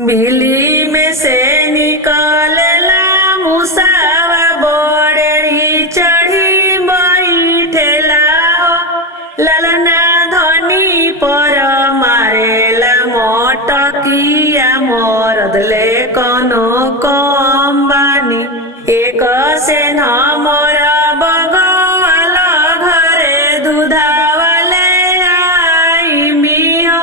बिली में से निकलला मुसावा बड़ेरी चढ़ी बैठेला ललना धनी पर मारेला मोटकिया मरदले कनो कम बानी एक से न मोर बगवाल घरे दूधावाले आई मिया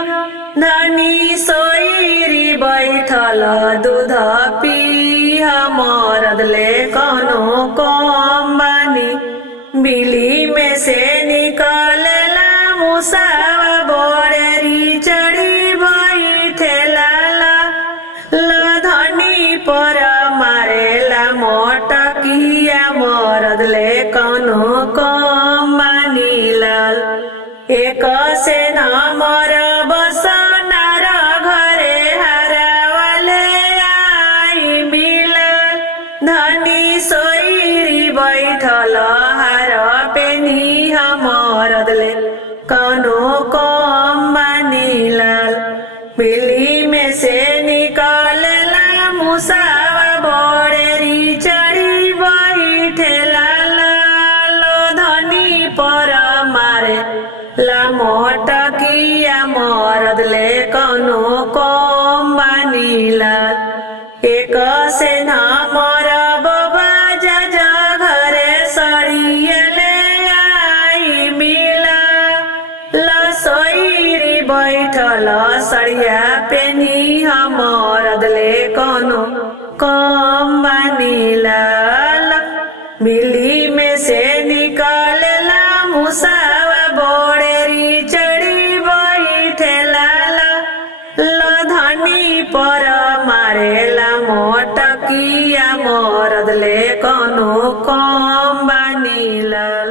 धनी सोईरी बैठल दूध पीह मरदले कनो कम बानी बिली में से निकलला मुसावा बड़ेरी चढ़ी बैठेला धनी पर मारेला मोटकिया मरदले कनो कम बानी लाल एक से न मर बसनार घरे हरावाले आई मिलल धनी सोईरी बैठल हार पेनी मरदले कनो कम बानी लाल बिली में से निकलला मुसावा बड़ेरी चढ़ी बैठेला धनी पर मारे ला मोटकिया मरदले कनो कम बानी लाल एक से न मर बाजा घरे सड़ियले आई मिला लसोईरी बैठल सड़िया पेनी मरदले कनो कम बानी लाल बिली में से निकलला मुसावा बड़ेरी चढ़ी बैठेला धनी पर मारेला मोटकिया मरदले कनो कम बानी लाल।